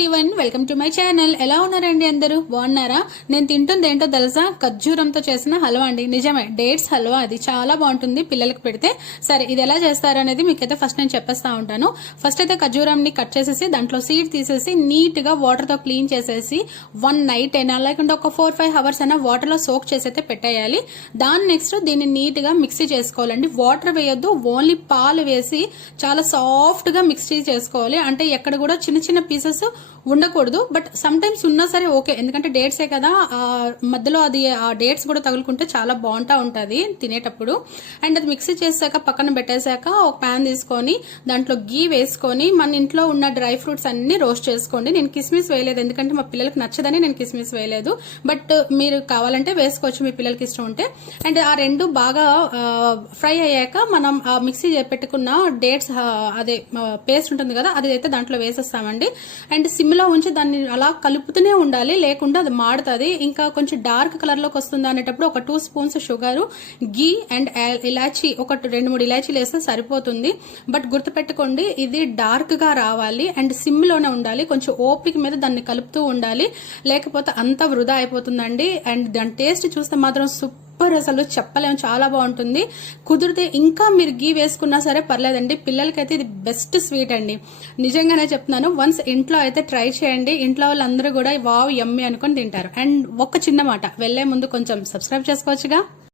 Everyone, welcome to my channel. ఎలా ఉన్నారండి అందరూ? బాగున్నారా? నేను తింటుంది ఏంటో తెలుసా? ఖర్జూరంతో చేసిన హల్వా అండి. నిజమే, డేట్స్ హల్వా. అది చాలా బాగుంటుంది పిల్లలకి పెడితే. సరే, ఇది ఎలా చేస్తారు అనేది మీకైతే ఫస్ట్ నేను చెప్పేస్తా ఉంటాను. ఫస్ట్ అయితే ఖర్జూరంని కట్ చేసేసి దాంట్లో సీడ్ తీసేసి నీట్ గా వాటర్ తో క్లీన్ చేసేసి 1 నైట్ అయినా లేకుంటే ఒక 4-5 అవర్స్ అయినా వాటర్ లో సోక్ చేసి అయితే పెట్టేయాలి. దాని నెక్స్ట్ దీన్ని నీట్ గా మిక్సీ చేసుకోవాలండి. వాటర్ వేయొద్దు, ఓన్లీ పాలు వేసి చాలా సాఫ్ట్ గా మిక్సీ చేసుకోవాలి. అంటే ఎక్కడ కూడా చిన్న చిన్న పీసెస్ ఉండకూడదు. బట్ సమ్ టైమ్స్ ఉన్నా సరే ఓకే, ఎందుకంటే డేట్సే కదా, మధ్యలో అది ఆ డేట్స్ కూడా తగులుకుంటే చాలా బాగుంటా ఉంటది తినేటప్పుడు. అండ్ అది మిక్సీ చేసాక పక్కన పెట్టేశాక ఒక ప్యాన్ తీసుకొని దాంట్లో గీ వేసుకొని మన ఇంట్లో ఉన్న డ్రై ఫ్రూట్స్ అన్ని రోస్ట్ చేసుకోండి. నేను కిస్మిస్ వేయలేదు, ఎందుకంటే మా పిల్లలకు నచ్చదని నేను కిస్మిస్ వేయలేదు. బట్ మీరు కావాలంటే వేసుకోవచ్చు మీ పిల్లలకి ఇష్టం ఉంటే. అండ్ ఆ రెండు బాగా ఫ్రై అయ్యాక మనం ఆ మిక్సీ పెట్టుకున్న డేట్స్ అదే పేస్ట్ ఉంటుంది కదా, అది అయితే దాంట్లో వేసేస్తామండి. అండ్ సిమ్లో ఉంచి దాన్ని అలా కలుపుతూనే ఉండాలి, లేకుండా అది మాడుతుంది. ఇంకా కొంచెం డార్క్ కలర్ లోకి వస్తుంది అనేటప్పుడు ఒక 2 స్పూన్స్ షుగర్, గీ అండ్ ఇలాచీ, ఒక 2-3 ఇలాచీలు వేస్తే సరిపోతుంది. బట్ గుర్తుపెట్టుకోండి, ఇది డార్క్ గా రావాలి అండ్ సిమ్ లోనే ఉండాలి. కొంచెం ఓపిక మీద దాన్ని కలుపుతూ ఉండాలి, లేకపోతే అంతా వృధా అయిపోతుందండి. అండ్ దాని టేస్ట్ చూస్తే మాత్రం సూపర్, అసలు చెప్పలేము, చాలా బాగుంటుంది. కుదిరితే ఇంకా మీరు గీ వేసుకున్నా సరే పర్లేదండి, పిల్లలకైతే ఇది బెస్ట్ స్వీట్ అండి. నిజంగానే చెప్తున్నాను, వన్స్ ఇంట్లో అయితే ట్రై చేయండి. ఇంట్లో వాళ్ళందరూ కూడా వావ్ యమ్మీ అనుకొని తింటారు. అండ్ ఒక చిన్న మాట, వెళ్లే ముందు కొంచెం సబ్స్క్రైబ్ చేసుకోవచ్చుగా.